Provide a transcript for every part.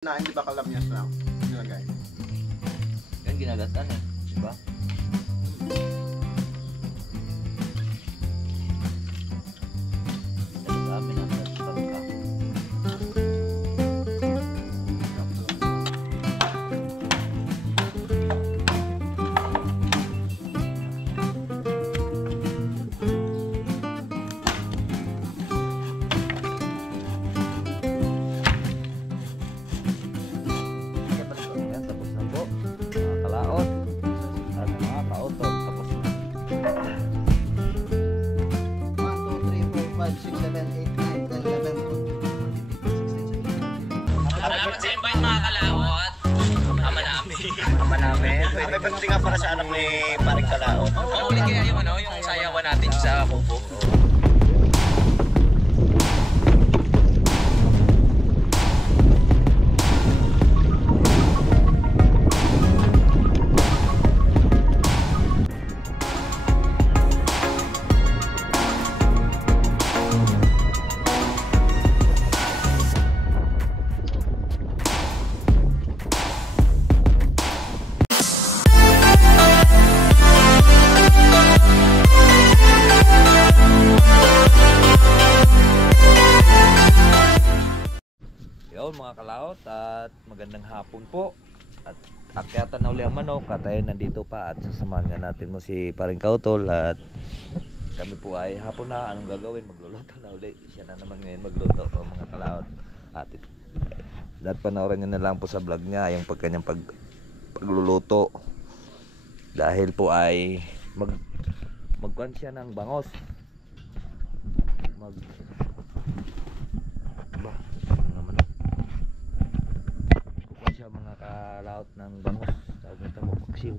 Na hindi ba kalamyas lang nilagay? Yan ginagatan eh, diba? Dami na pagka. Yan, tapos na po. Mga kalaot. At mga kaoto, tapos na. 1, 2, 3, 4, 5, 6, 7, 8, 9, 10, 11, 12, 13, 14, 15, 16. Salamat sa invite mga kalawat. Ama namin. Ama namin. May pagdating nga para sa anak ni Paring Kalaot. Mahuli kaya yung yung sayawan natin sa kubo. Yun mga kalaot at magandang hapon po. At akyatan na uli ang manok at ayun nandito pa at sasamahan nga natin mo si Paring Kautol at kami po ay hapon na. Anong gagawin? Magluluto na uli. Siya na naman ngayon magluto o mga kalaot. At lahat panoorin nyo na lang po sa vlog niya yung kanyang pagluluto. Dahil po ay magkuhan siya ng bangos. Siya mga kalaot ng bangos. Tawag nito mo paksiw.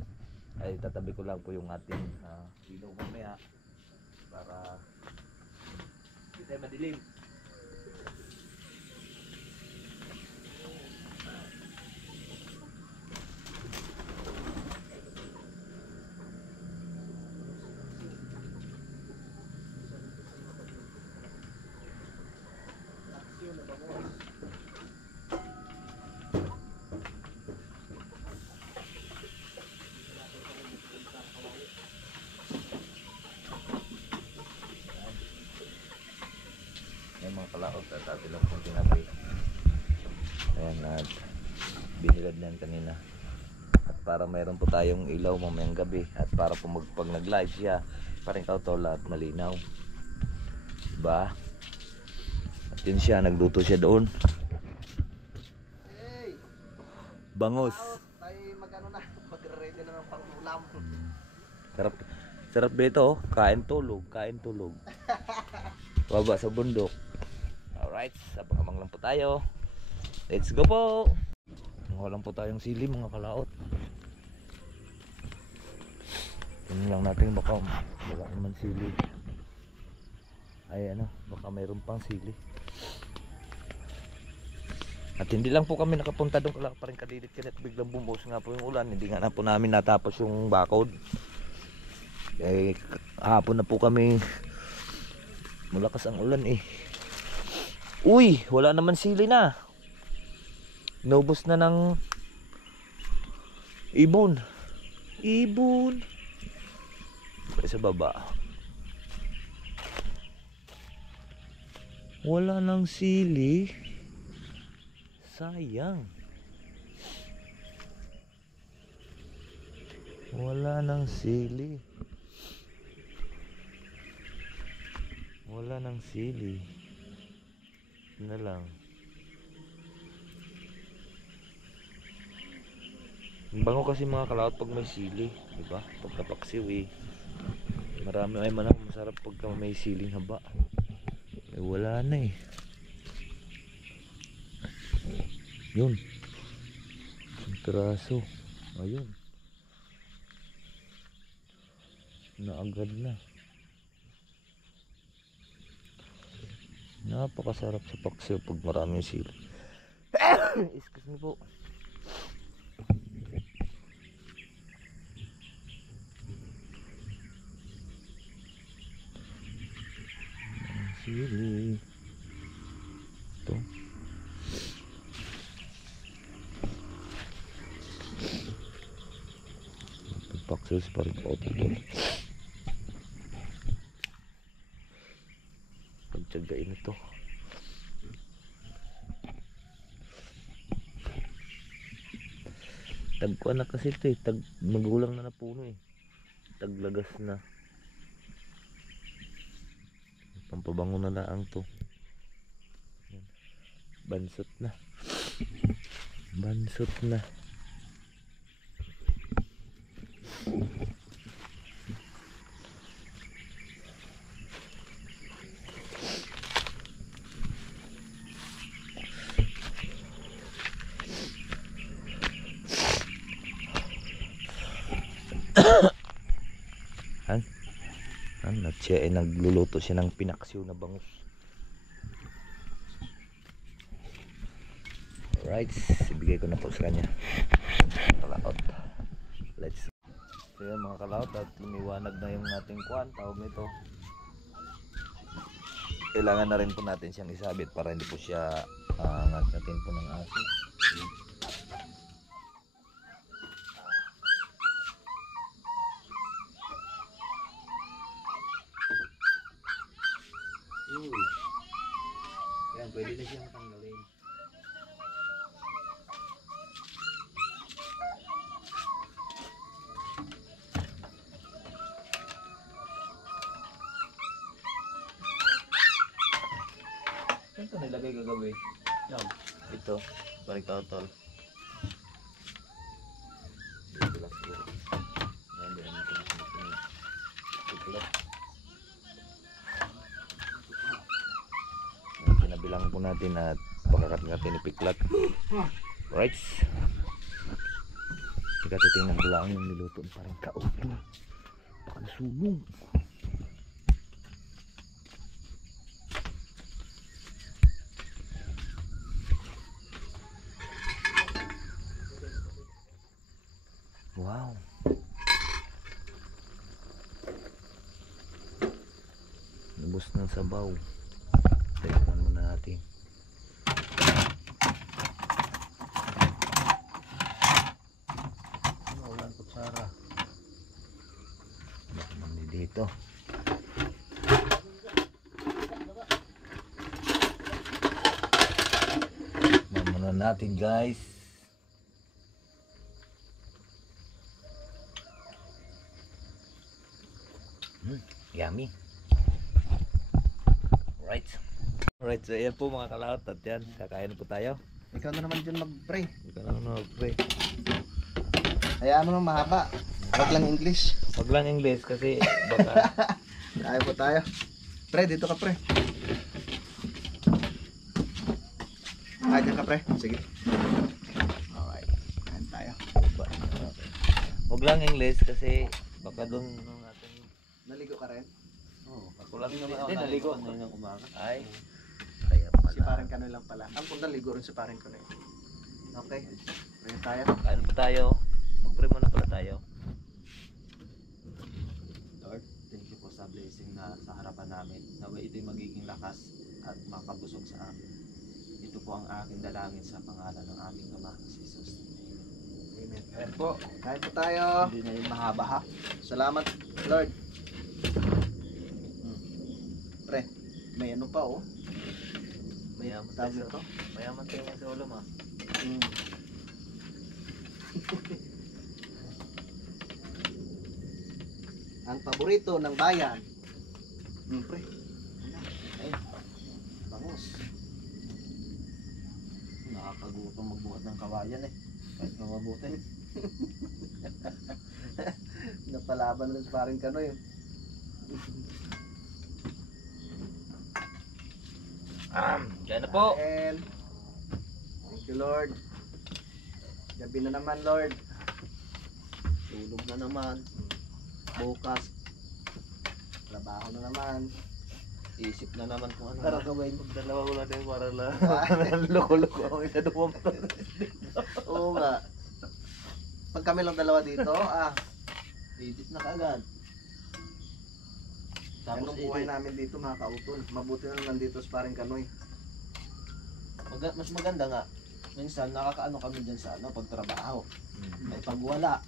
Ay tatabi ko lang po yung ating ilaw mamaya para hindi tayo madilim. Yung mga kalaot at atin lang pong tinabi. Ayan at binilad na yan kanina. At para mayroon po tayong ilaw mamayang gabi. At para po pag nag live siya Paring Kautol at malinaw. Diba? At yun siya, nagluto siya doon. Hey! Bangos. Tayo mag-ano na, mag-ready na ng pang-ulam. Sarap dito oh. Kain tulog, kain tulog. Baba sa bundok. Alright, abang-abang lang po tayo. Let's go po. Wala lang po tayong sili mga kalaot. Tingnan lang natin baka wala naman sili. Ay ano, baka mayroon pang sili. At hindi lang po kami nakapunta doon kala pa rin kadilit kanit biglang bumuhos nga po yung ulan. Hindi nga na po namin natapos yung bakod. Eh hapon na po kami. Malakas ang ulan eh. Uy, wala naman sili na. Nubos na ng ibon. Ibon. Sa baba. Wala nang sili. Sayang. Wala nang sili. Wala nang sili. Na lang. Bango kasi mga kalaot pag may sili, di ba? Pagkapaksiw eh. Marami ay manang masarap pagka may siling haba. Eh wala na eh. Yun. Ang tiraso. Ayun. Naagad na. Napakasarap sa paksiw pag maraming sili. Excuse me po. sili. Ito. Paxos parang kautol. Pagtiyagain na to. Tagkuan na kasi ito eh. Tag magulang na puno eh. Taglagas na. Pampabango na lang to. Yan. Bansot na. Bansot na. At siya ay nagluluto siya ng pinaksiw na bangus. Alright, ibigay ko na po sa kanya. Kalaot. Let's go. So yan mga kalaot, at lumiwanag na yung ating kuwan, tawag nito. Kailangan na rin po natin siyang isabit para hindi po siya ngatatin po ng asin. Yan, pwede na siyang tanggalin. Saan ito nilagay gagawin? Yan. Ito, balik totol. Dito lang siguro. Yan, di naman ito natin. Ito pinabilang po natin at pagkakat-katin ni Piklat. Right. Titingnan ko lang yung niluto parang kautol. Pagkasunog. Wow. Lubos ng sabaw. Tignan muna natin. Walang kutsara. Baka mandi dito. Tignan muna natin guys. Yummy. Right. Alright, so ayan po mga kalaot, at yan, kakain po tayo. Ikaw na naman dyan mag-pray. Ikaw na mag-pray. Hayaan mo nang mahaba. Wag lang English. Wag lang English kasi baka Ayaw po tayo. Pre, dito ka pre. Dyan ka pre. Sige. Alright. Kain tayo. wag lang English kasi baka doon natin. Naligo ka rin? Oh, ako lang hindi naligo ng umaga. Ay. Kaya pala. Si parang Kanoy lang pala. Ang punta ligo rin si parang Kanoy. Okay. Pray tayo. Kain po tayo. Mag-pray muna pala tayo. Lord, thank you po sa blessing na sa harapan namin. Naway ito'y magiging lakas at makabusog sa amin. Ito po ang aking dalangin sa pangalan ng aming Ama, si Jesus. Amen. Ayan po. Kain po tayo. Hindi na yung mahaba ha. Salamat, Lord. Pre, may ano pa oh. May Mayaman tawag tayo nito. Mayaman tayo sa ulam ah. Ang paborito ng bayan. Pre. Ay, bangus. Nakakagutom magbuhat ng kawayan eh. Kahit mabutin. Napalaban rin sa parang Kanoy. Kaya na po. And thank you Lord. Gabi na naman Lord. Tulog na naman. Bukas, Trabaho na naman. isip na naman kung ano. Para gawin. Dalawa ko lang din para lang. Loko-loko ako isa doon. Oo nga. Pag kami lang dalawa dito, Edit na kagad. anong buhay namin dito mga kautol. Mabuti na lang nandito sa parang Kanoy. Mas maganda nga. Minsan nakakaano kami dyan sa pagtrabaho. May pagwala.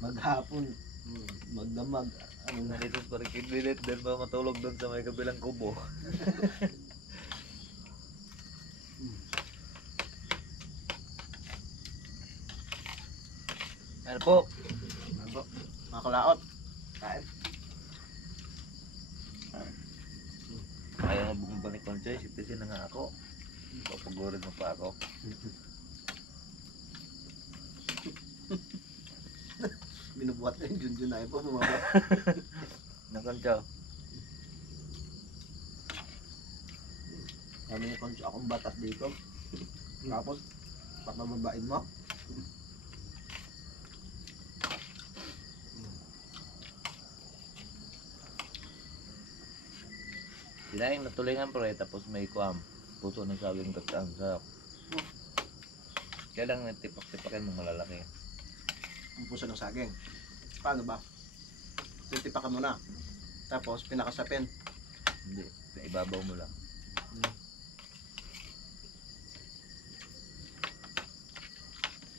Maghapon. Magdamag. Ano na? Nandito sa parang kidlilit din pa matulog doon sa may kabilang kubo. Ano po? Ano? Mga kalaot. Kain. Ayaw na bumalik ko Choy, sitisin na nga ako. Papagurin mo pa ako. Binubuhat na yung Junjun na yun po. Bumaba. Nakancho. Kami yung konti akong batas dito. Tapos, papababain mo. Sila yung natulingan pre, tapos may kuam. Puso ng saging katang sarap. Kaya lang natipak-tipakin mo malalaki. Ang puso ng saging. Paano ba? Titipakan mo na. Tapos, pinakasapin. Hindi, ibabaw mo lang.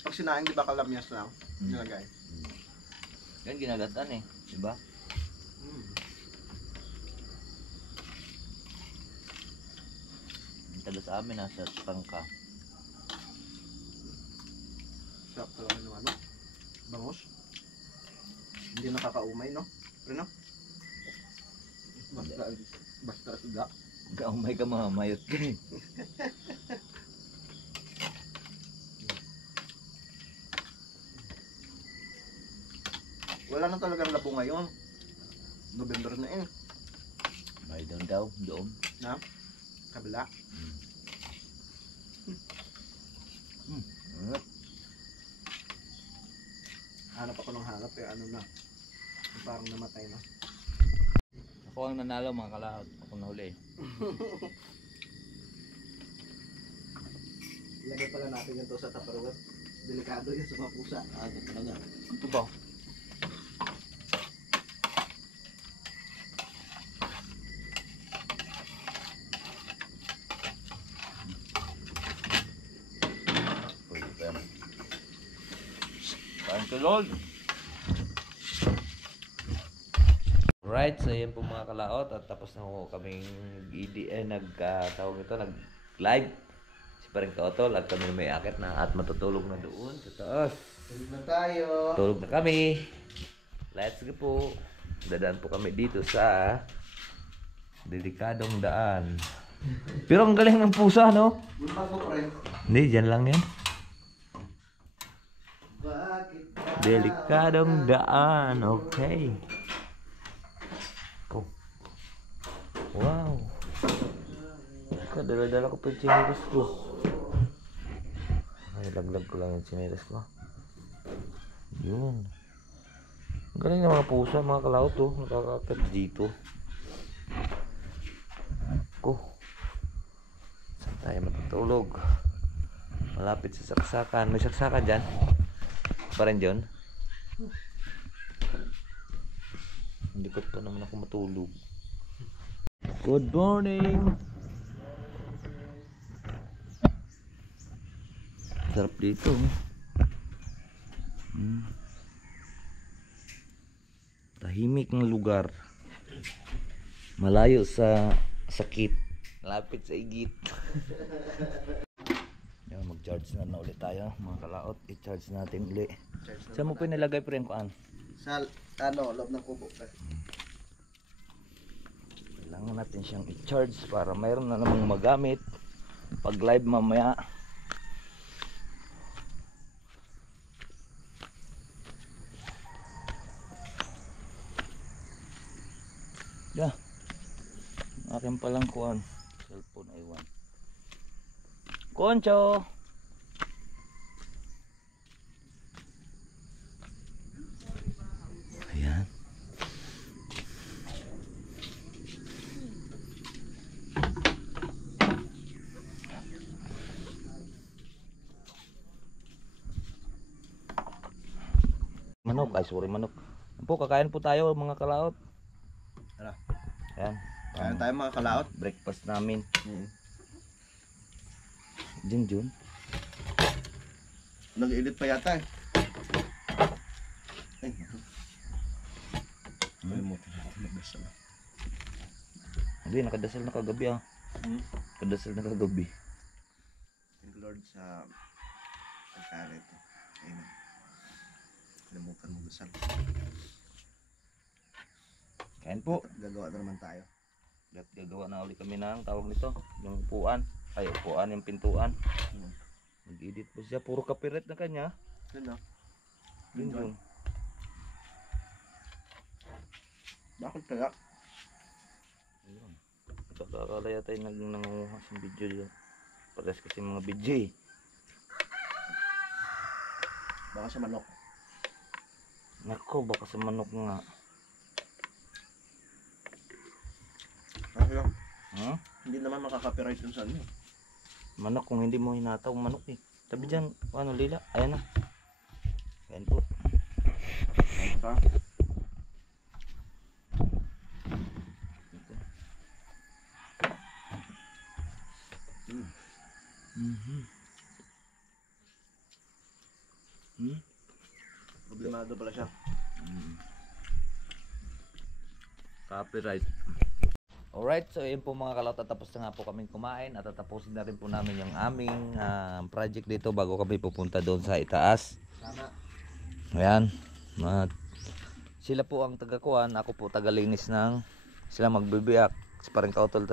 Pag sinaing, di ba kalamyas lang? Nilagay. Yan ginagatan eh, di ba? Yung taga sa amin nasa tangka. Sarap talaga ng ano. Bangus. Hindi nakakaumay, no? Pero no? Basta suga. Kaumay ka mamayot ka eh. Wala na talagang labo ngayon. November na eh. May doon daw, doon. Na? Kabila. Hanap ako ng hanap eh. Ano na. Parang namatay na. Ako ang nanalo mga kalaot. Ako nahuli. Ilagay pala natin yan to sa Tupperware. Delikado yan sa mga pusa. Ito talaga. Ito ba? Thank you Lord. Right, so yan po mga kalaot at tapos na ho kaming nag-tawag ito, nag-live si Paring Totol at kami may akit na at matutulog na doon sa taas. Tulog na tayo. Tulog na kami. Let's go po. Dadaan po kami dito sa delikadong daan. Pero ang galing ng pusa, no? Buntag mo pa rin. Hindi, dyan lang yan. Bakit ba? Delikadong daan. Okay. Oh. Wow. Dala-dala ko pa yung chinelas ko. Ay, laglag ko lang yung chinelas ko. Yun. Ang galing ng mga pusa, mga kalaot to. Nakakakit dito. Ko. Saan tayo matutulog? Malapit sa saksakan. May saksakan dyan? Pa rin dyan? Hindi ko pa naman ako matulog. Good morning! Sarap dito. Tahimik ng lugar. Malayo sa sakit. Malapit sa igit. Yan, mag-charge na ulit tayo mga kalaot. I-charge natin ulit. Saan mo po nilagay pa rin kuan? Sa loob ng kubo. Kailangan natin siyang i-charge para mayroon na namang magamit pag live mamaya. Yeah. Akin palang kuan. Cellphone iwan. Koncho. Ayan. Manok, ay sorry manok. Po, kakain po tayo mga kalaot. Tara. Ayan. Kain tayo mga kalaot. Breakfast namin. Jun. Nag-edit pa yata eh. Ay. Sana. Hindi, nakadasal na kagabi ah. Nakadasal na kagabi. Thank you Lord sa pagkain ito. Amen. Kalimutan mo dasal. Kain po. At gagawa na naman tayo. At gagawa na ulit kami ng tawag nito. Yung upuan. Ay, upuan yung pintuan. Mag-edit po siya. Puro copyright na kanya. Yun o. Yun yun. Bakit kaya? Ayun. Kakakala tayo nangunguha sa video dyan. Pares kasi mga video eh. Baka sa manok. Nako, baka sa manok nga. Kasi lang, Huh? hindi naman makaka-copyright yun sa ano. Manok kung hindi mo hinataw manok eh. Tabi dyan, ano lila? Ayan na. Ayan po. Ito. Problemado pala siya. Copyright. Alright, so yun po mga kalot, tapos na nga po kaming kumain at tatapusin na rin po namin yung aming project dito bago kami pupunta doon sa itaas. Tama. Ayan. At sila po ang tagakuan, ako po tagalinis ng sila magbibiyak. Si Paring Kautol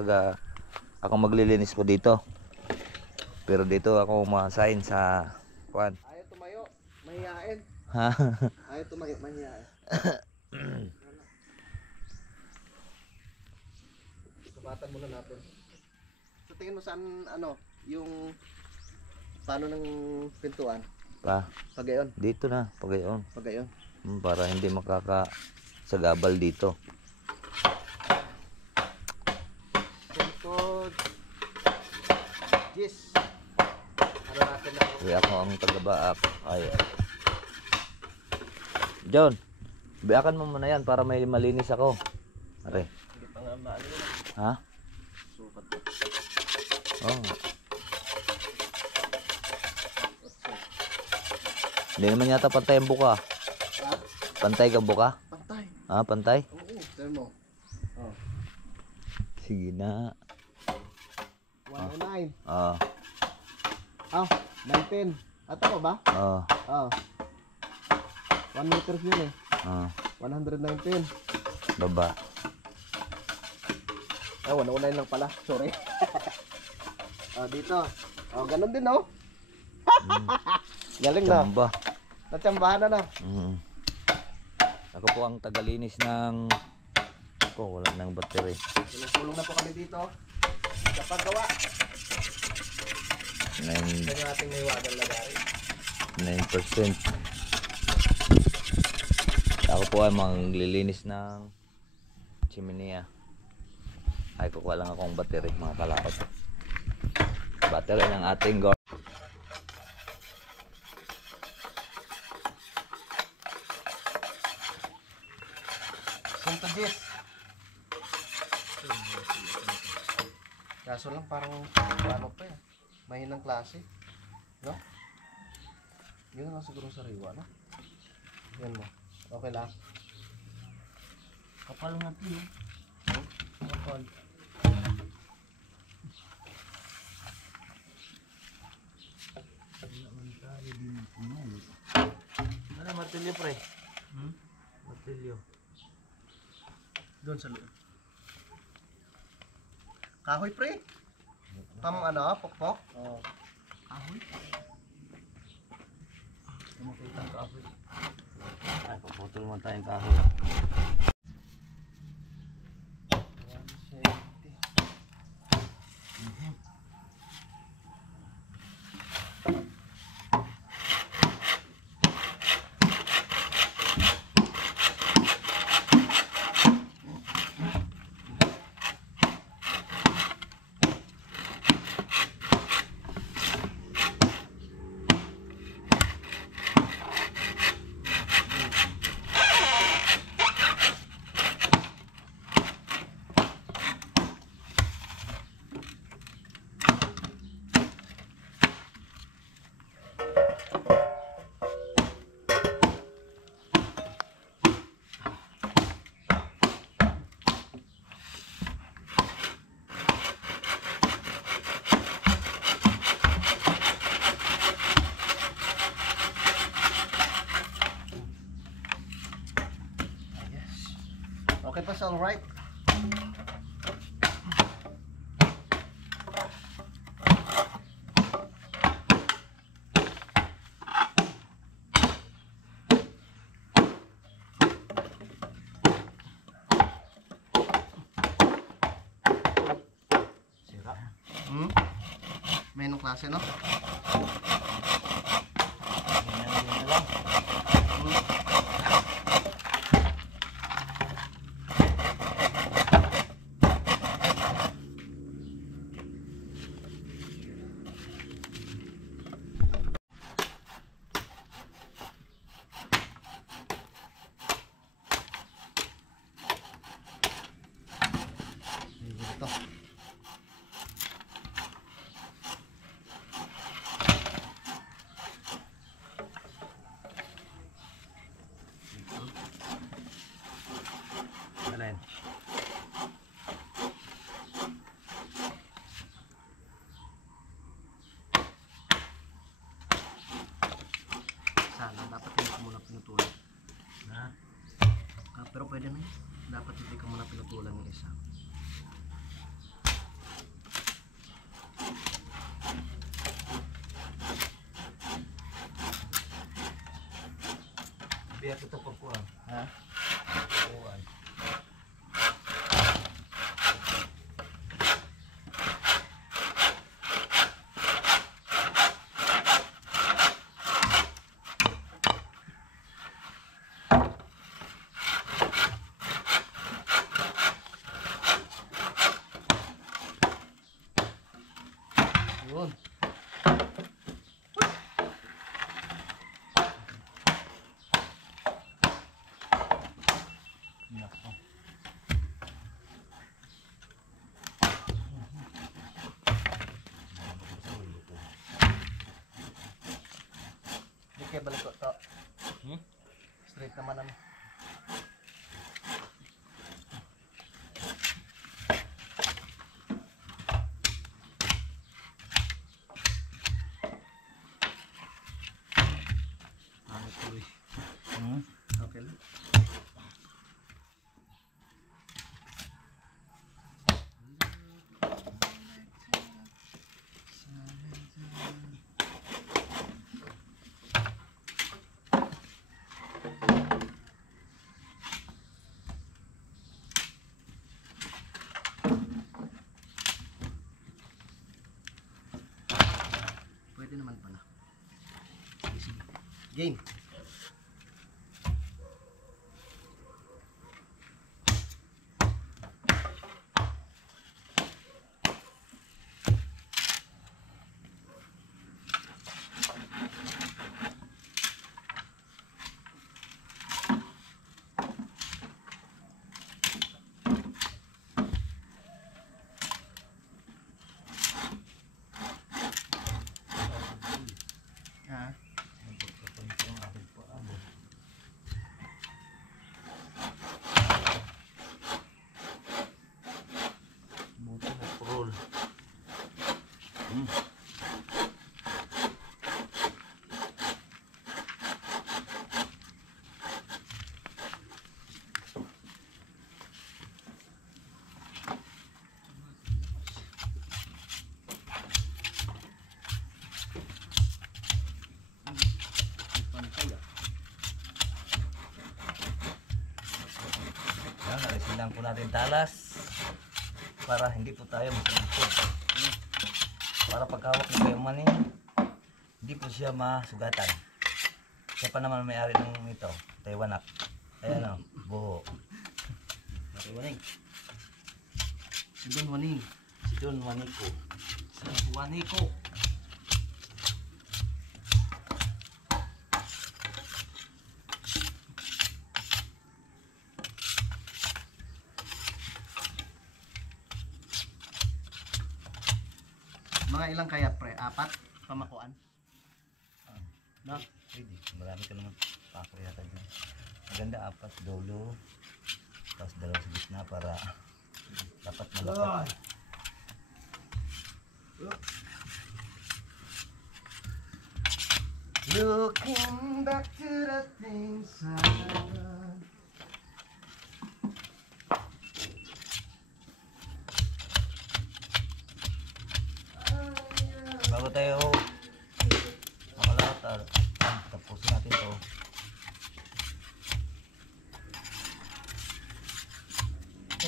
ako maglilinis po dito. Pero dito ako ma-assign sa kuan. Ayaw tumayo, mahihain. Ha? Ayaw tumayo, mahihain. Subatan muna natin. So tingin mo saan ano, yung paano ng pintuan? Pa, Pagayon, dito na, pagayon. pagayon. Para hindi makakasagabal dito. Pinto Yes. Ano natin na Kaya ako ang taga-baak. Ay. John, biakan mo muna yan para may malinis ako. Are. hindi pa nga maano yun. Ha? Sukat. Oh. Hindi naman yata pantay ang buka. Ha? Pantay ka buka? Pantay. Ha, pantay? Oo, tignan mo. Oh. Sige na. 109. Ah, Ah, 19. At ako ba? ah, Ah. 1 meters yun eh. ah. 119. Baba. Ah, 109 lang pala. Sorry. Ah, dito. Oh, ganun din oh. Galing na. Tamba. Natsambahan na na. Mm. Ako po ang tagalinis ng wala nang battery. Tulong na po kami dito. Sa paggawa. 9%. Ito yung ating naiwagang lagari. 9%. Ako po ay maglilinis ng chimenea. Ay kukuha lang akong battery mga kalakot. Battery ng ating Santo Jess. Kaso lang parang ano pa eh. Mahinang klase. No? Yun lang siguro sa riwa, no? Yan mo. Okay lang. kapal natin eh. Kapal. Ano yung martilyo pre? Martilyo. Doon sa loob. Kahoy pre. Pam ano, pokpok? Oo. Kahoy? Tumakita ang kahoy. Ay, paputol mo tayong kahoy. Okay pa sa alright? Sira. Hmm? May anong klase, no? Yan na lang. Ito. Alin? Sana, dapat hindi ka muna pinutulan. Ha? Pero pwede na yun. Dapat hindi ka muna pinutulan ng isa. Biar kita pagkuhan. Ha? Kuhan. Yun. Nako. Hindi kayo balik ko to. Hmm? Straight naman naman. Ito eh. Hmm? Okay lang. Pwede naman pala. Sige. Game. Ha? Buti na roll. Hmm. Pantay ah. Yan, narisilang po natin talas para hindi po tayo masugod. Para pagkawak ng kayo maning, hindi po siya masugatan. Siya pa naman may-ari ng ito, Taiwanak. Ayan o, buho. Mariwaning. Si Don Waning. Si Don Juanico. Si Juanico. Mga ilang kaya pre? 4? Pamakuan? No? Pwede, marami ka naman pako yata dyan. Maganda, 4 dolo. Tapos 2 sa gitna para dapat malapat. Looking back to the things I've done.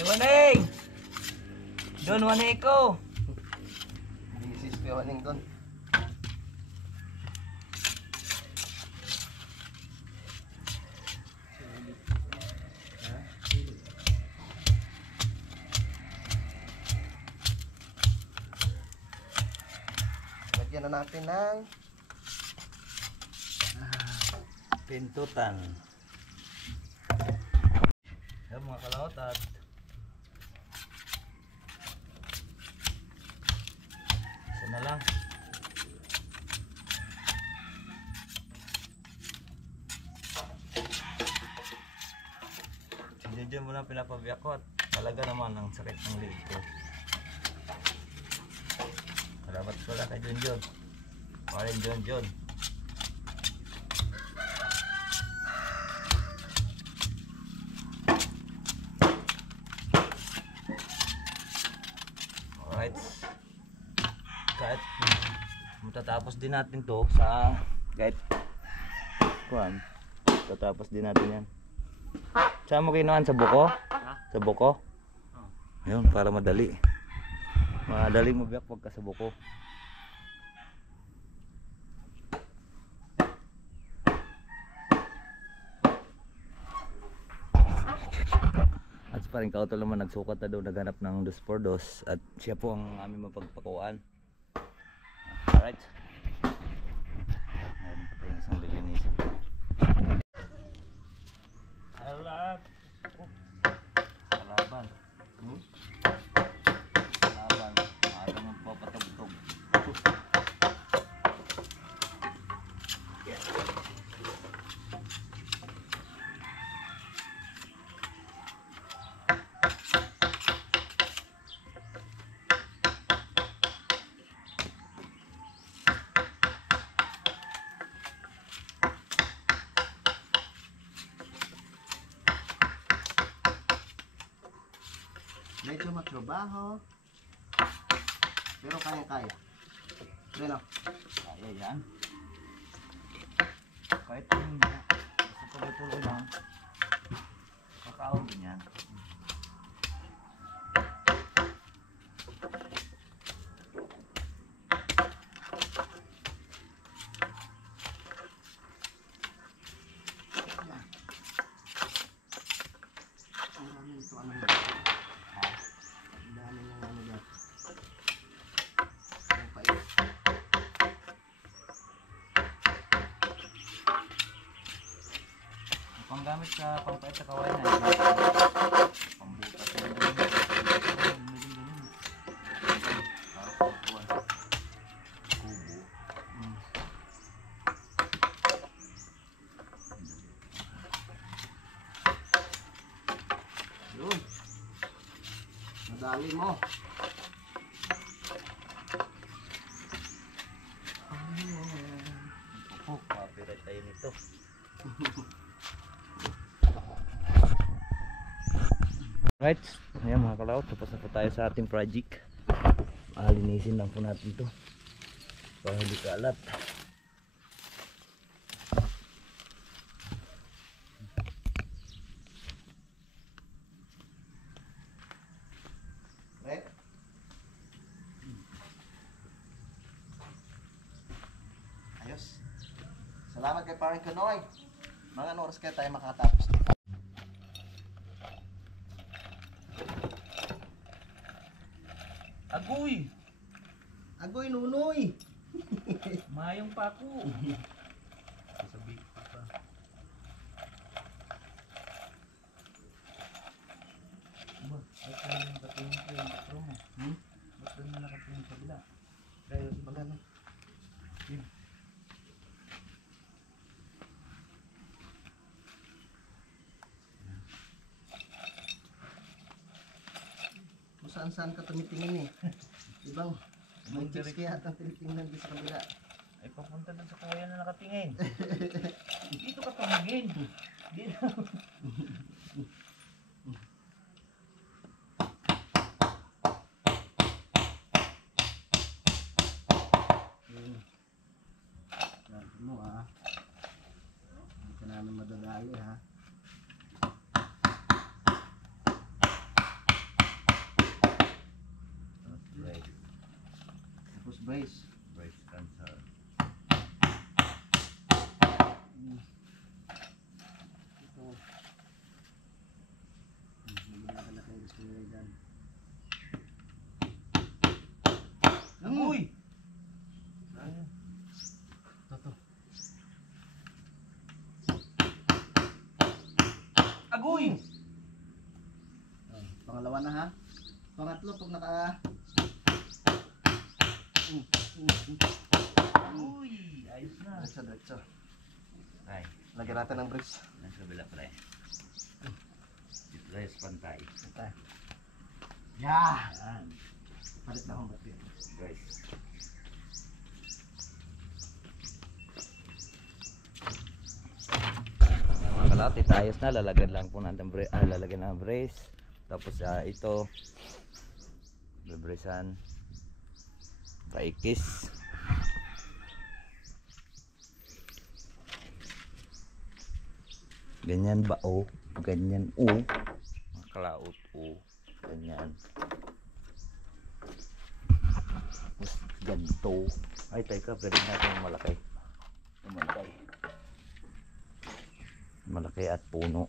Waneng! Don, waneng ko! This is Pewaning doon. Lagyan na natin ng Pintutan. Yan mga kalawot at isa na lang. Si Junjun mo lang pinapabiyak ko at talaga naman ang sakit ng liig ko. Salamat pala kay Junjun. Paring Junjun. Alright. Kahit matatapos din natin to sa kahit kuan. Tatapos din natin yan. Saan mo kinuhan? Sa buko? Sa buko? Yun, para madali. Madali mo biyak pagka sa buko. At pa rin Kautol naman nagsukat na daw, naghanap ng 2x2 at siya po ang aming mapagpakuan. Alright. Ayun pa tayong isang lilinisin. Alap! Kalaban. Kalaban. Maaga mong papatugtog. medyo matrabaho. Pero kaya-kaya. Ano? Kaya yan. Kahit yung sa pagkatuloy lang, kakaon din yan. Ang dami nito ano yan. Ang dami ng ano yan. Ang pait. Panggamit sa pangpait sa kawain na pambutas na Yun. Madali mo. copyright tayo nito. Right, ayan mga kalaot, tapos na po tayo sa ating project. Linisin lang po natin to para hindi kalat. Right? Ayos. Salamat kay Paring Kanoy. Mga anong oras kaya tayo makatapos? Agoy! Agoy nunoy. Mayong pa ako. Sasabihin ko pa. Ba, ba't tayo yung nakatingin ko yung patro mo? Ba't tayo yung nakatingin sa bila? Dahil baga no. Kung saan-saan ka tumitingin eh. Ibang may chicks kaya atang tinitingnan din sa kabila. Ay papunta dun sa kuya na nakatingin. Dito ka tumingin. Dito. Yan mo ah. namin madadali ha. Brace. Tapos brace. Brace cancer. Ito. Malaki yung gusto nila dyan. Agoy! Ito. Agoy! Pangalawa na ha. Pangatlo pag naka Uy! Ayos na. diretso. Ay, Lagyan natin ng brace. nasa kabila pala eh. Brace pantay. Yeah! Palit na akong ba't yun. Brace. Mga kalapit, ayos na. Lalagyan lang po natin lalagyan ng brace. Tapos ito bebresan paikis. Ganyan ba o? Ganyan o. Makalaot o. Ganyan. Tapos ganito. Ay teka, pwede natin malaki. Malaki. Malaki at puno.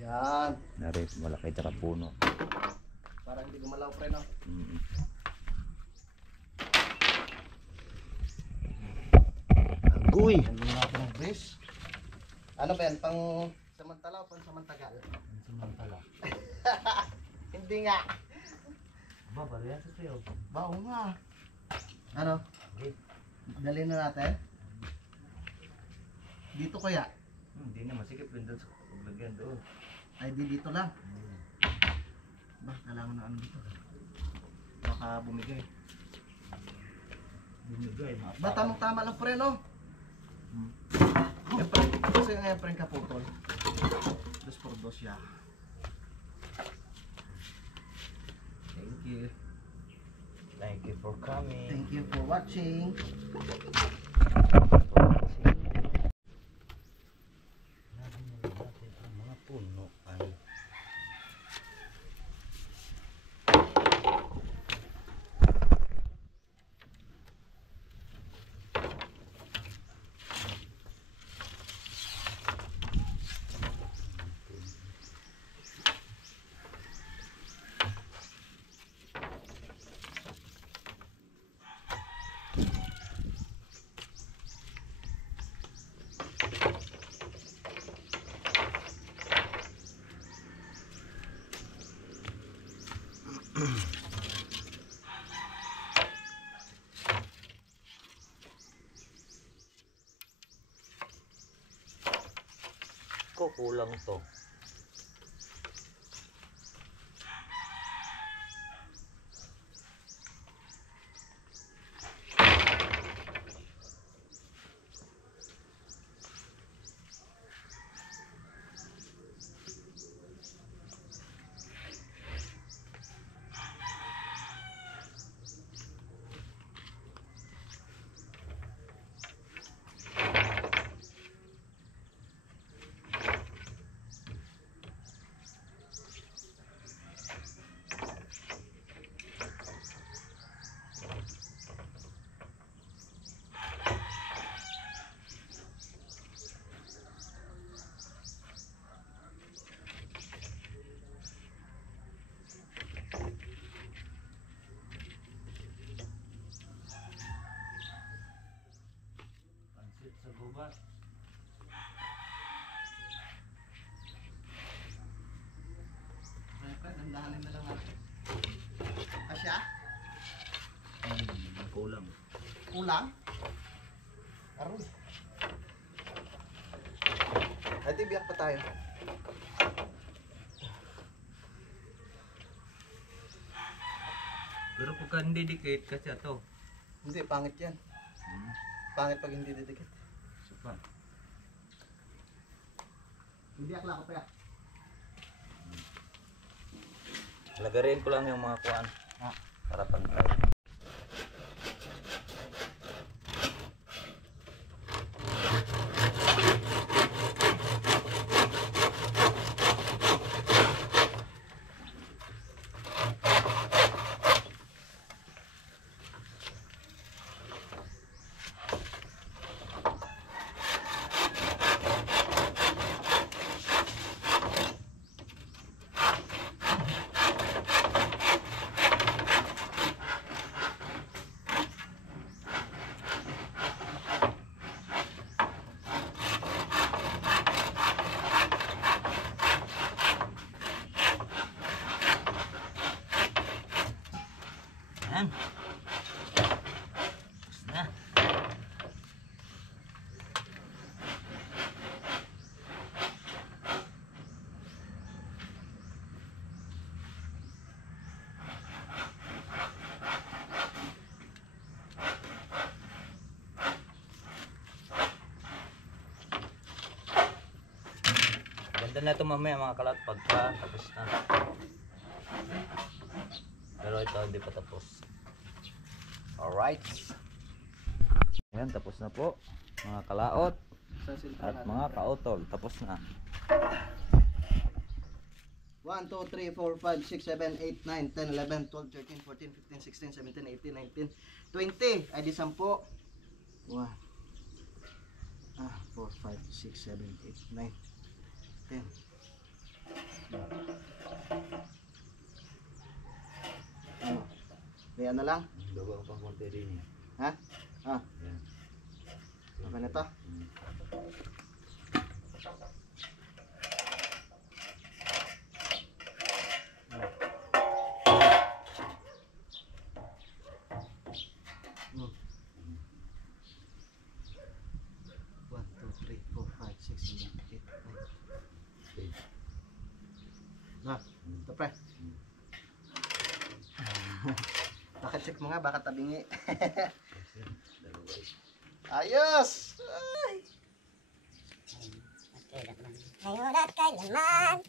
Yan. Nari, malaki tsaka puno. Para hindi gumalaw pre no. Agoy! Lagyan natin ng brace. Ano ba yan? Pang samantala o pang samantagal? Samantala. Hindi nga. Aba, bariya sa sayo. Bao nga. Ano? Okay. Dalhin na natin. Dito kaya? Hindi na, masikip rin doon sa paglagyan doon. Ay di dito lang. Ba, kailangan na ano dito. Baka bumigay. Bumigay, mga Ba, tamang-tama lang pre no? Siyempre, kasi ngayon pre kaputol. 2x2 siya. Thank you. Thank you for coming. Thank you for watching. Mga puno ay kulang to. Pansit sa gubat. Pre, dandahanin na lang natin. Asya? Kulang. Kulang? Aroy. Ay, di biyak pa tayo. Pero pagka hindi dikit kasi ito. Hindi, pangit yan. Pangit pag hindi didikit. Supa. Hindi akla ko pa yan. Lagarin ko lang yung mga kuan. Para pantay. Ganda na ito mamaya mga kalawot pagka tapos na. Pero ito hindi pa tapos. Alright. Ayan, tapos na po mga kalaot at mga kautol. Tapos na. 1, 2, 3, 4, 5, 6, 7, 8, 9, 10, 11, 12, 13, 14, 15, 16, 17, 18, 19, 20. Ay di 10. 1, 4, 5, 6, 7, 8, 9, 10. Ano? Kaya na lang? Dogo pang konti din yan. Ha? Ah. Okay na to? One, two, three, 4, 5, 6, 7, 8, 9. Na, ito pre. Check mo nga, baka tabingi. Ayos! Ay! Ngayon at kailanman.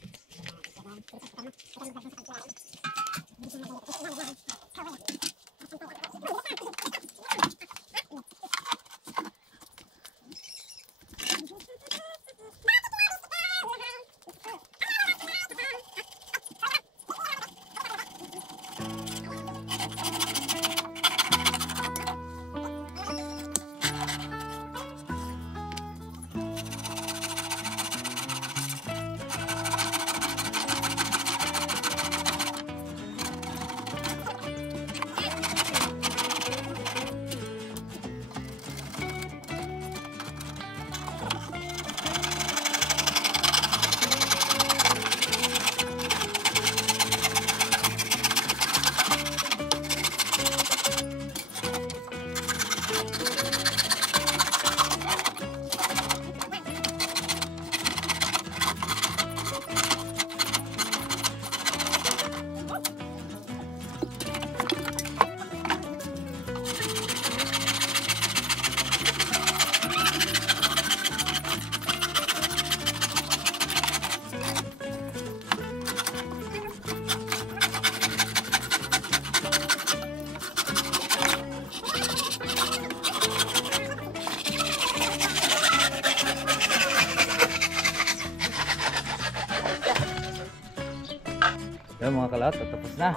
Ayan mga kalawot, tapos na.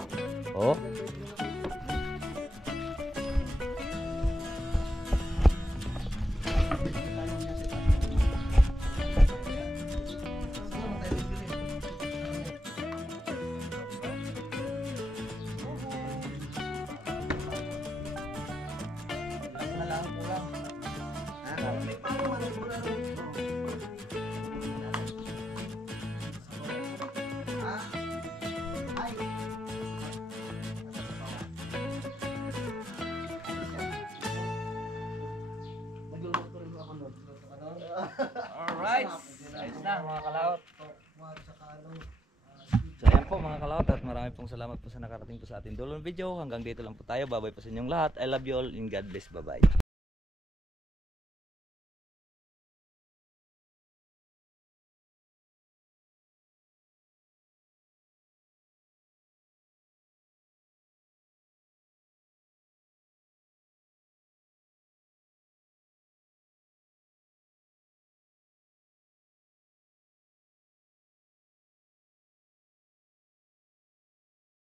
Oh. Alright. Ayos na mga kalawot. So ayan po mga kalawot at marami pong salamat po sa nakarating po sa ating dulong video. Hanggang dito lang po tayo. Bye bye po sa inyong lahat. I love you all and God bless. Bye bye.